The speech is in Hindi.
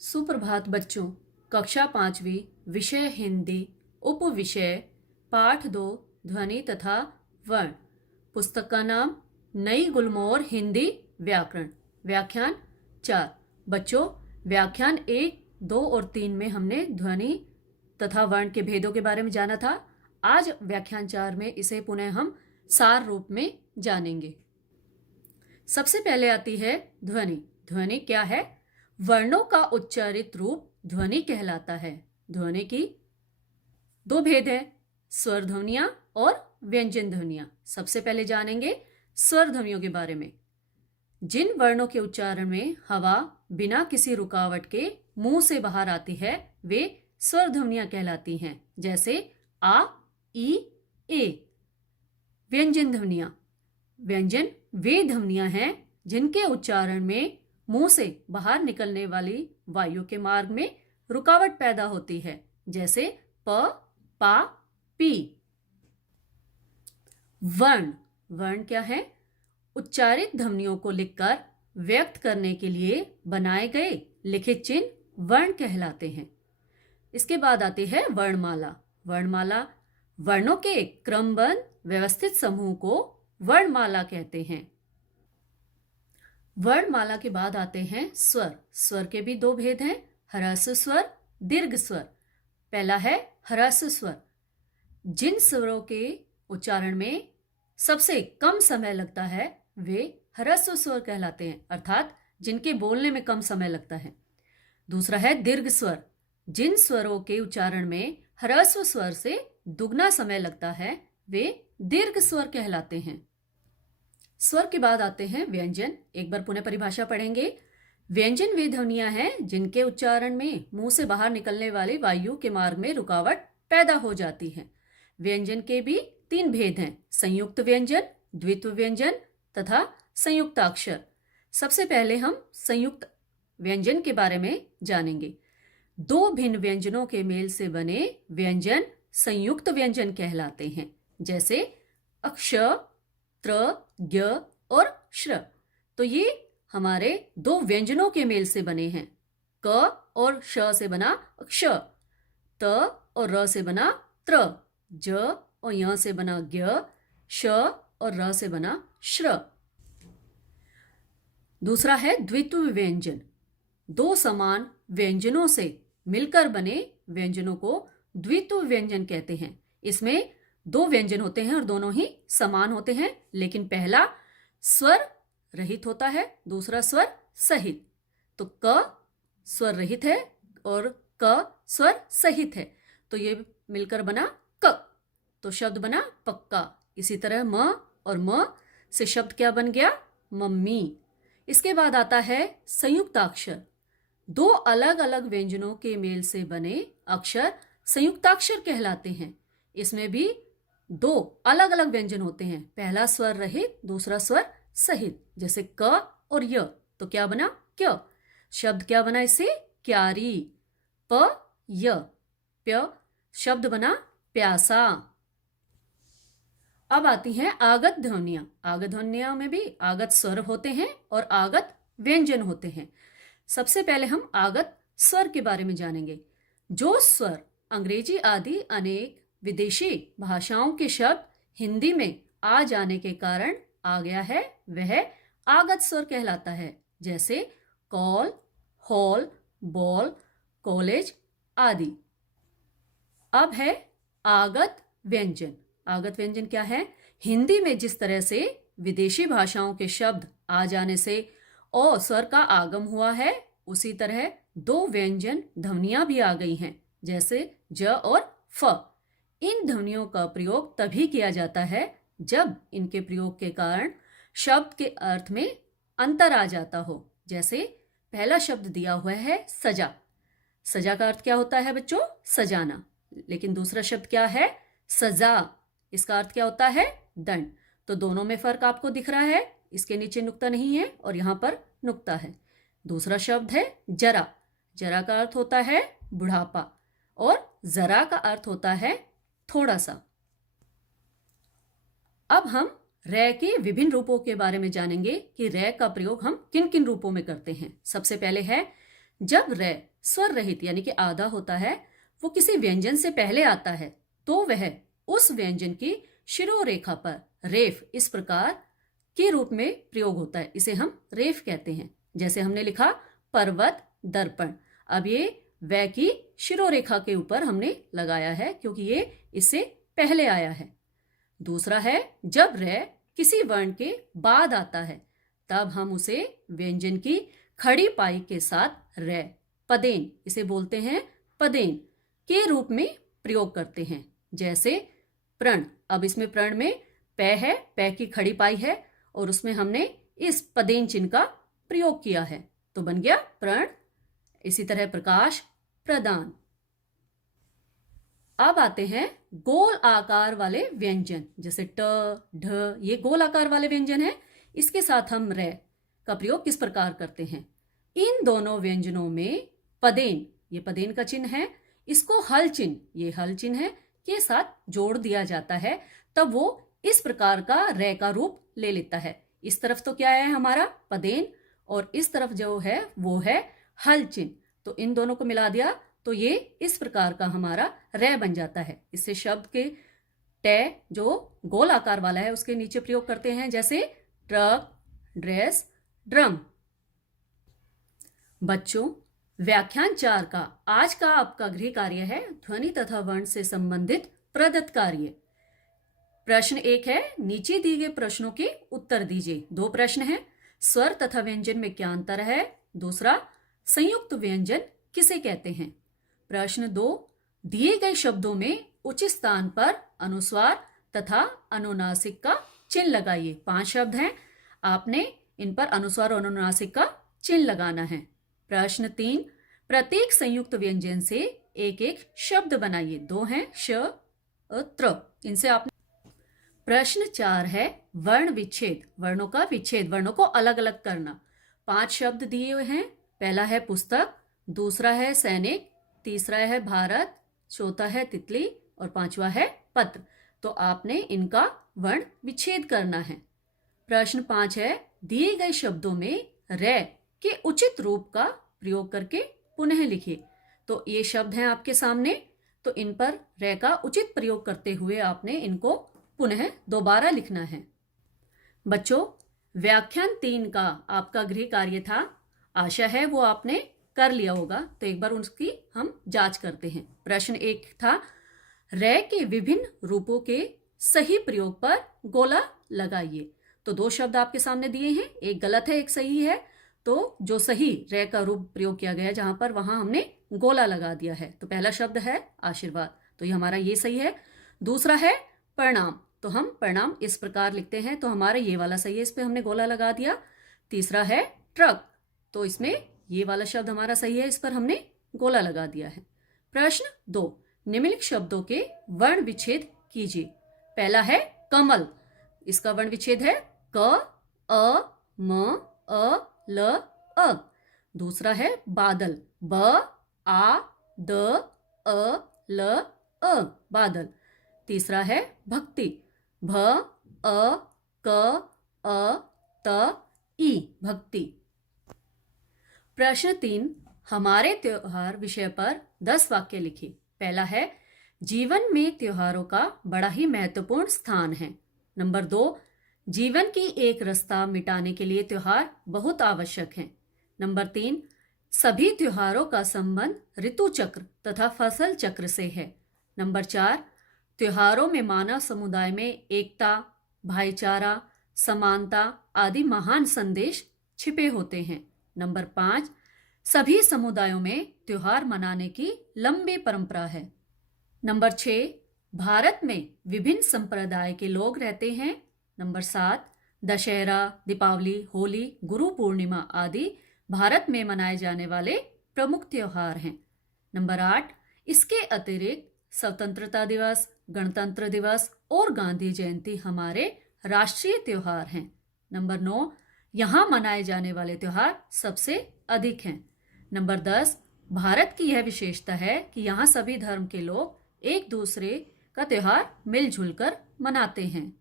सुप्रभात बच्चों। कक्षा 5वीं, विषय हिंदी, उप विषय पाठ 2, ध्वनि तथा वर्ण। पुस्तक का नाम नई गुलमोहर हिंदी व्याकरण। व्याख्यान 4। बच्चों, व्याख्यान 1, 2 और 3 में हमने ध्वनि तथा वर्ण के भेदों के बारे में जाना था। आज व्याख्यान 4 में इसे पुनः हम सार रूप में जानेंगे। सबसे पहले आती है ध्वनि। ध्वनि क्या है? वर्णों का उच्चारित रूप ध्वनि कहलाता है। ध्वनि की दो भेद हैं, स्वर ध्वनियां और व्यंजन ध्वनियां। सबसे पहले जानेंगे स्वर ध्वनियों के बारे में। जिन वर्णों के उच्चारण में हवा बिना किसी रुकावट के मुंह से बाहर आती है वे स्वर ध्वनियां कहलाती हैं, जैसे आ, ई, ए। व्यंजन ध्वनियां। व्यंजन वे ध्वनियां हैं जिनके उच्चारण में मुंह से बाहर निकलने वाली वायु के मार्ग में रुकावट पैदा होती है, जैसे प, पा, पी। वर्ण। वर्ण क्या है? उच्चारित ध्वनियों को लिखकर व्यक्त करने के लिए बनाए गए लिखित चिन्ह वर्ण कहलाते हैं। इसके बाद आती है वर्णमाला। वर्णमाला वर्णों के क्रमबद्ध व्यवस्थित समूह को वर्णमाला कहते हैं। वर्णमाला के बाद आते हैं स्वर। स्वर के भी दो भेद हैं, ह्रस्व स्वर, दीर्घ स्वर। पहला है ह्रस्व स्वर। जिन स्वरों के उच्चारण में सबसे कम समय लगता है वे ह्रस्व स्वर कहलाते हैं, अर्थात जिनके बोलने में कम समय लगता है। दूसरा है दीर्घ स्वर। जिन स्वरों के उच्चारण में ह्रस्व स्वर से दुगना समय लगता है वे दीर्घ स्वर कहलाते हैं। स्वर के बाद आते हैं व्यंजन। एक बार पुनः परिभाषा पढ़ेंगे। व्यंजन वे ध्वनियां हैं जिनके उच्चारण में मुंह से बाहर निकलने वाली वायु के मार्ग में रुकावट पैदा हो जाती है। व्यंजन के भी 3 भेद हैं, संयुक्त व्यंजन, द्वित्व व्यंजन तथा संयुक्ताक्षर। सबसे पहले हम संयुक्त व्यंजन के बारे में जानेंगे। 2 भिन्न व्यंजनों के मेल से बने व्यंजन संयुक्त व्यंजन कहलाते हैं, जैसे अक्ष, त्र, ज्ञ और श्र। तो ये हमारे 2 व्यंजनों के मेल से बने हैं। क और श से बना अक्ष, त और र से बना त्र, ज और य से बना ज्ञ, श और र से बना श्र। दूसरा है द्वित्व व्यंजन। 2 समान व्यंजनों से मिलकर बने व्यंजनों को द्वित्व व्यंजन कहते हैं। इसमें 2 व्यंजन होते हैं और दोनों ही समान होते हैं, लेकिन पहला स्वर रहित होता है, दूसरा स्वर सहित। तो क स्वर रहित है और क स्वर सहित है, तो ये मिलकर बना क, तो शब्द बना पक्का। इसी तरह म और म से शब्द क्या बन गया? मम्मी। इसके बाद आता है संयुक्ताक्षर। 2 अलग अलग व्यंजनों के मेल से बने अक्षर संयुक्ताक्षर कहलाते हैं। इसमें भी 2 अलग अलग व्यंजन होते हैं, पहला स्वर रहित, दूसरा स्वर सहित, जैसे क और य। तो क्या बना? क्य। शब्द क्या बना इससे? क्यारी। प, य, प्य शब्द बना प्यासा। अब आती हैं आगत ध्वनियां। आगत ध्वनियों में भी आगत स्वर होते हैं और आगत व्यंजन होते हैं। सबसे पहले हम आगत स्वर के बारे में जानेंगे। जो स्वर अंग्रेजी आदि अनेक विदेशी भाषाओं के शब्द हिंदी में आ जाने के कारण आ गया है वह आगत स्वर कहलाता है, जैसे कॉल, हॉल, बॉल, कॉलेज आदि। अब है आगत व्यंजन। आगत व्यंजन क्या है? हिंदी में जिस तरह से विदेशी भाषाओं के शब्द आ जाने से ओ स्वर का आगम हुआ है, उसी तरह 2 व्यंजन ध्वनियां भी आ गई हैं, जैसे ज और फ। इन ध्वनियों का प्रयोग तभी किया जाता है जब इनके प्रयोग के कारण शब्द के अर्थ में अंतर आ जाता हो। जैसे पहला शब्द दिया हुआ है सजा। सजा का अर्थ क्या होता है बच्चों? सजाना। लेकिन दूसरा शब्द क्या है? सजा। इसका अर्थ क्या होता है? दंड। तो दोनों में फर्क आपको दिख रहा है, इसके नीचे नुक्ता नहीं है और यहां पर नुक्ता है। दूसरा शब्द है जरा। जरा का अर्थ होता है बुढ़ापा और जरा का अर्थ होता है थोड़ा सा। अब हम रै के विभिन्न रूपों के बारे में जानेंगे कि रै का प्रयोग हम किन किन रूपों में करते हैं। सबसे पहले है जब रे स्वर रहित यानी कि आधा होता है, वो किसी व्यंजन से पहले आता है, तो वह उस व्यंजन की शिरोरेखा पर रेफ इस प्रकार के रूप में प्रयोग होता है। इसे हम रेफ कहते हैं। जैसे हमने लिखा पर्वत दर्पण। अब ये वह की शिरोरेखा के ऊपर हमने लगाया है क्योंकि ये इससे पहले आया है। दूसरा है जब रे किसी वर्ण के बाद आता है, तब हम उसे व्यंजन की खड़ी पाई के साथ रे पदेन, इसे बोलते हैं पदेन के रूप में प्रयोग करते हैं। जैसे प्रण। अब इसमें प्रण में पै है, पै की खड़ी पाई है और उसमें हमने इस पदेन चिन्ह का प्रयोग किया है, तो बन गया प्रण। इसी तरह प्रकाश, प्रदान। अब आते हैं गोल आकार वाले व्यंजन, जैसे ट, ढ, ये गोल आकार वाले व्यंजन है। इसके साथ हम रे का प्रयोग किस प्रकार करते हैं। इन दोनों व्यंजनों में पदेन, ये पदेन का चिन्ह है, इसको हल चिन्ह, ये हल चिन्ह है, के साथ जोड़ दिया जाता है, तब वो इस प्रकार का रे का रूप ले लेता है। इस तरफ तो क्या है हमारा पदेन और इस तरफ जो है वो है हल चिन्ह, तो इन दोनों को मिला दिया तो ये इस प्रकार का हमारा रे बन जाता है। इससे शब्द के टे जो गोल आकार वाला है उसके नीचे प्रयोग करते हैं, जैसे ट्रक, ड्रेस, ड्रम। बच्चों, व्याख्यान 4 का आज का आपका गृह कार्य है ध्वनि तथा वर्ण से संबंधित प्रदत्त कार्य। प्रश्न 1 है, नीचे दिए गए प्रश्नों के उत्तर दीजिए। 2 प्रश्न हैं, स्वर तथा व्यंजन में क्या अंतर है। दूसरा, संयुक्त व्यंजन किसे कहते हैं। प्रश्न 2, दिए गए शब्दों में उचित स्थान पर अनुस्वार तथा अनुनासिक का चिन्ह लगाइए। 5 शब्द हैं, आपने इन पर अनुस्वार और अनुनासिक का चिन्ह लगाना है। प्रश्न 3, प्रत्येक संयुक्त व्यंजन से एक एक शब्द बनाइए। 2 हैं, श, त्र, इनसे आपने। प्रश्न 4 है, वर्ण विच्छेद, वर्णों का विच्छेद, वर्णों को अलग अलग करना। 5 शब्द दिए हुए हैं। पहला है पुस्तक, दूसरा है सैनिक, तीसरा है भारत, चौथा है तितली और 5वां है पत्र। तो आपने इनका वर्ण विच्छेद करना है। प्रश्न 5 है, दिए गए शब्दों में रे के उचित रूप का प्रयोग करके पुनः लिखिए। तो ये शब्द हैं आपके सामने, तो इन पर रे का उचित प्रयोग करते हुए आपने इनको पुनः दोबारा लिखना है। बच्चों, व्याख्यान 3 का आपका गृह कार्य था, आशा है वो आपने कर लिया होगा, तो एक बार उसकी हम जांच करते हैं। प्रश्न 1 था, रे के विभिन्न रूपों के सही प्रयोग पर गोला लगाइए। तो 2 शब्द आपके सामने दिए हैं, एक गलत है एक सही है। तो जो सही रे का रूप प्रयोग किया गया है जहां पर, वहां हमने गोला लगा दिया है। तो पहला शब्द है आशीर्वाद, तो ये हमारा ये सही है। दूसरा है प्रणाम, तो हम प्रणाम इस प्रकार लिखते हैं, तो हमारा ये वाला सही है, इस पे हमने गोला लगा दिया। तीसरा है ट्रक, तो इसमें ये वाला शब्द हमारा सही है, इस पर हमने गोला लगा दिया है। प्रश्न 2, निम्नलिखित शब्दों के वर्ण विच्छेद कीजिए। पहला है कमल, इसका वर्ण विच्छेद है क, अ, म, अ, ल, अ। दूसरा है बादल, ब, आ, द, अ, ल, अ, बादल। तीसरा है भक्ति, भ, अ, क, अ, त, ई, भक्ति। प्रश्न 3, हमारे त्योहार विषय पर 10 वाक्य लिखिए। पहला है, जीवन में त्योहारों का बड़ा ही महत्वपूर्ण स्थान है। नंबर 2, जीवन की एक रास्ता मिटाने के लिए त्योहार बहुत आवश्यक है। नंबर 3, सभी त्योहारों का संबंध ऋतु चक्र तथा फसल चक्र से है। नंबर 4, त्योहारों में मानव समुदाय में एकता, भाईचारा, समानता आदि महान संदेश छिपे होते हैं। नंबर 5, सभी समुदायों में त्योहार मनाने की लंबी परंपरा है। नंबर 6, भारत में विभिन्न संप्रदाय के लोग रहते हैं। नंबर 7, दशहरा, दीपावली, होली, गुरु पूर्णिमा आदि भारत में मनाए जाने वाले प्रमुख त्योहार हैं। नंबर 8, इसके अतिरिक्त स्वतंत्रता दिवस, गणतंत्र दिवस और गांधी जयंती हमारे राष्ट्रीय त्योहार हैं। नंबर 9, यहाँ मनाए जाने वाले त्योहार सबसे अधिक हैं। नंबर 10, भारत की यह विशेषता है कि यहाँ सभी धर्म के लोग एक दूसरे का त्योहार मिलजुल कर मनाते हैं।